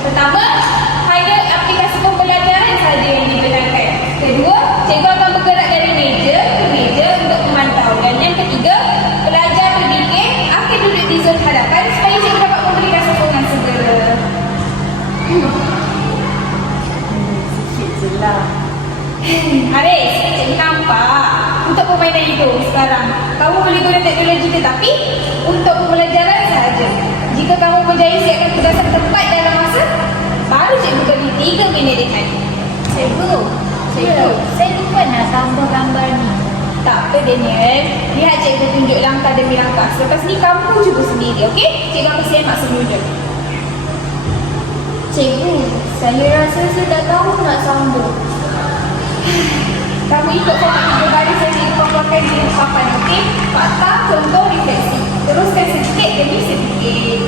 Pertama, hanya aplikasi pembelajaran sahaja yang digunakan. Kedua, cikgu akan bergerak dari meja ke meja untuk memantau. Dan yang ketiga, pelajar berfikir akan duduk di zon hadapan supaya cikgu dapat memberikan sokongan segera. Sikit je lah. Haris, cikgu nampak untuk permainan itu sekarang kamu boleh guna teknologi tetapi untuk pembelajaran sahaja. Jika kamu berjaya siapkan tugasan tepat dalam masa, baru cikgu beri 3 minit dengan Cikgu, saya lupa nak tambah gambar ni. tak apa Daniel, lihat cikgu tunjuk langkah demi langkah. Selepas ni kamu cuba sendiri, okey? Cikgu akan semak sebelum. Cikgu, saya rasa saya tak tahu nak sambung. Kamu ikut format 3 baris yang cikgu paparkan di papan, okey? Fakta, contoh, refleksi. Teruskan sedikit demi sedikit.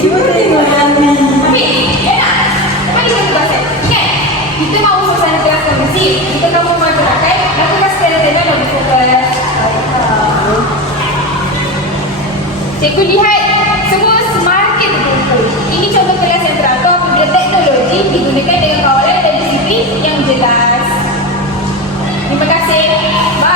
Cuba tengok Ami. Habis, enak. Apa dia tugasan? Kan? Kita mahu suasana kelas kondusif. Jika kamu mahu gerakan, lakukan secara tenang dan berfokus. Cikgu lihat semua semakin terkumpul. Ini contoh kelas yang teratur apabila teknologi digunakan dengan kawalan dan disiplin yang jelas. Terima kasih. Bye.